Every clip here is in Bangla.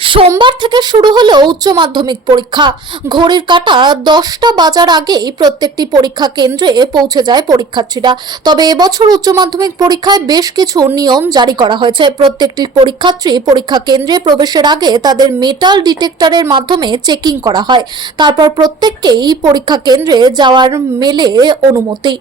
সোমবার থেকে শুরু হলো উচ্চ মাধ্যমিক পরীক্ষা। ঘড়ির কাটা দশটা বাজার আগেই প্রত্যেকটি পরীক্ষা কেন্দ্রে পৌঁছে যায় পরীক্ষার্থীরা। তবে এবছর উচ্চ মাধ্যমিক পরীক্ষায় বেশ কিছু নিয়ম জারি করা হয়েছে। প্রত্যেকটি পরীক্ষার্থী পরীক্ষা কেন্দ্রে প্রবেশের আগে তাদের মেটাল ডিটেক্টরের মাধ্যমে চেকিং করা হয়। তারপর প্রত্যেককেই পরীক্ষা কেন্দ্রে যাওয়ার মেলে অনুমতি।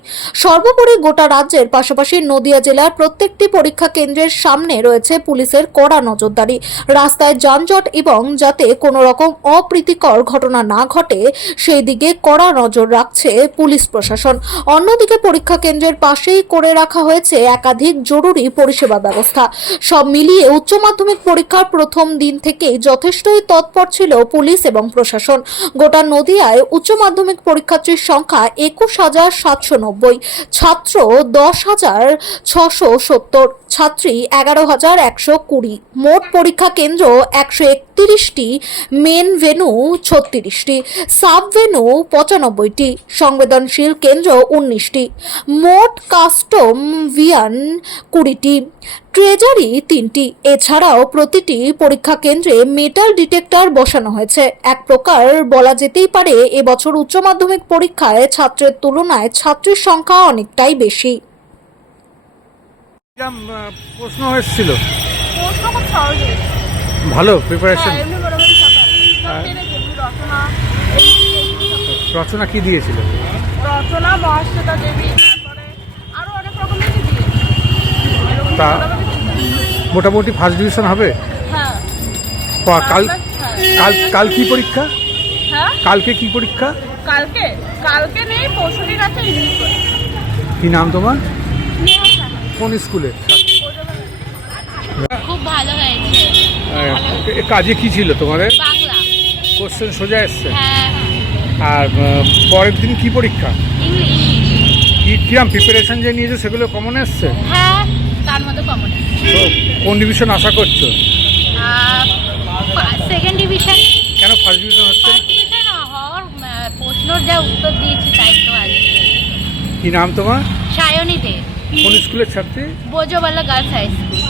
সর্বোপরি গোটা রাজ্যের পাশাপাশি নদিয়া জেলার প্রত্যেকটি পরীক্ষা কেন্দ্রের সামনে রয়েছে পুলিশের কড়া নজরদারি। রাস্তায় যানজট এবং যাতে কোনো রকম অপ্রীতিকর ঘটনা না ঘটে, সেই দিকে কড়া নজর রাখছে পুলিশ প্রশাসন। অন্যদিকে পরীক্ষা কেন্দ্রের পাশেই করে রাখা হয়েছে একাধিক জরুরি পরিষেবা ব্যবস্থা। সব মিলিয়ে উচ্চ মাধ্যমিক পরীক্ষার প্রথম দিন থেকেই যথেষ্টই তৎপর ছিল পুলিশ এবং প্রশাসন। গোটা নদিয়ায় উচ্চ মাধ্যমিক পরীক্ষার্থীর সংখ্যা একুশ হাজার সাতশো নব্বই, ছাত্র দশ হাজার ছশো সত্তর, ছাত্রী এগারো হাজার একশো কুড়ি। মোট পরীক্ষা কেন্দ্র একশো একত্রিশটি মেন ভেনু ছত্রিশটি সাব ভেনু পঁচানব্বইটি সংবেদনশীল কেন্দ্র উনিশটি মোট কাস্টম ভিয়ান কুড়িটি ট্রেজারি তিনটি এছাড়াও প্রতিটি পরীক্ষা কেন্দ্রে মেটাল ডিটেক্টর বসানো হয়েছে। এক প্রকার বলা যেতেই পারে এবছর উচ্চ মাধ্যমিক পরীক্ষায় ছাত্রের তুলনায় ছাত্রীর সংখ্যা অনেকটাই বেশি। প্রশ্ন এসেছিল। প্রশ্ন খুব সহজ হয়েছে। ভালো প্রিপারেশন হ্যাঁ, হ্যাঁ। রচনা, কি দিয়েছিল? রচনা মহাশ্বেতা দেবী আরও অনেক রকমের কি দিয়েছে। এরকম তা- মোটামুটি ফার্স্ট ডিভিশন হবে? হ্যাঁ। কাল। কাল কাল কি পরীক্ষা? হ্যাঁ? কালকে কি পরীক্ষা? কালকে? কালকে নেই পরশু আছে কি নাম তোমার? কোন স্কুলে? খুব ভালো হয়েছে। কাজে কি ছিল তোমাদের? বাংলা। কোশ্চেন সোজা এসছে। হ্যাঁ আর পরের দিন কি পরীক্ষা? কি কিরম প্রিপারেশন যে নিয়েছো সেগুলো কমন এসছে? হ্যাঁ কমন তো কোন ডিভিশন আশা করছ? সেকেন্ড ডিভিশন কেন ফার্স্ট ডিভিশন হচ্ছে প্রশ্নর যা উত্তর দিয়েছি তাই তো কি নাম তোমার? সায়নী দে। কোন স্কুলের ছাত্রী? বোঝোবালা গার্লস হাই স্কুল।